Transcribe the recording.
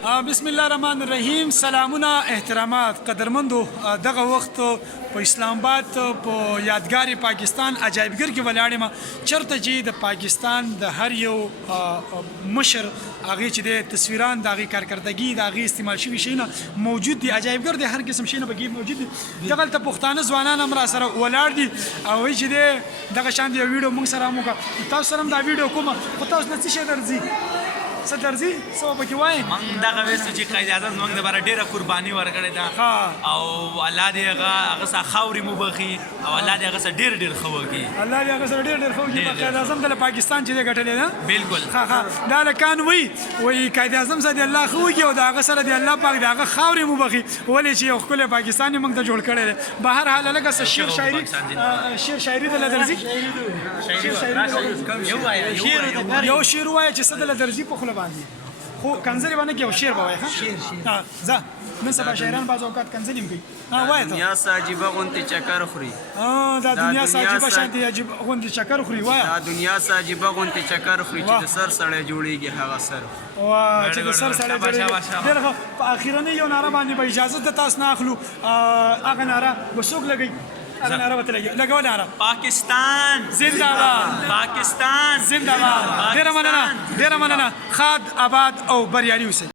بسم الله الرحمن الرحیم. سلامونه، احترامات قدرمندو. دغه وخت په اسلام آباد په یادګاري پاکستان عجایبګر کې ولاړم، چرته چې د پاکستان د هر یو مشر هغه چې د تصویران د هغه کارکردګي د هغه استعمال شوی شینه موجود دي، عجایبګر دي، هر قسم شینه بګي موجود دي. دغه ته پښتانه ځوانان هم را سره ولاړ دي او چې دغه شان دی ویډیو موږ سره موږ تاسو سره دا ویډیو کوم خو تاسو نه څه درځي څه درځي څه پکې وایي. موږ دغه ویستو چې قائد اعظم زموږ دپاره ډېره قرباني ورکړې ده او الله دې هغه سه خاورې مو بخي او الله دې هغه سه ډېر ښه وکړي. الله دې هغه سه ډېر ښه وکړي. قائد اعظم د پاکستان چې دی ګټلې ده بالکل دا لکان وایي قائد اعظم سه دې الله ښه وکړي او د هغه سره دې الله پاک د هغه خاورې مو بخي، ولې چې یو ښکلی پاکستان یې موږ ته جوړ کړی دی. به هر حال لکه څه شعر شاعري دله درځي، یو شعر ووایه چې څه دله درځي په خوله باندې، خو کنځلې باندې کې یو شعر به وایي. ښه ځه نن سبا شاعران بعض اوقات کنځلې هم کوي. وایه ته دنیا ساجیبه غوندې چکر خوري، دا دنیا ساجیبه شانتې عجیب غوندې چکر خوري. وایه دا دنیا ساجیبه غوندې چکر خوري چې د سر سړی جوړېږي هغه سر. چې د سر سړی جوړېږي. ډېر ښه. په اخرنۍ یو ناره باندې به اجازه د تاسو نه اخلو. هغه ناره به څوک لګوي؟ هغه ناره به ته لګوه. ناره پاکستان زنده باد، پاکستان زنده باد. ډېره مننه، ډېره مننه. ښاد، آباد او بریالي اوسئ.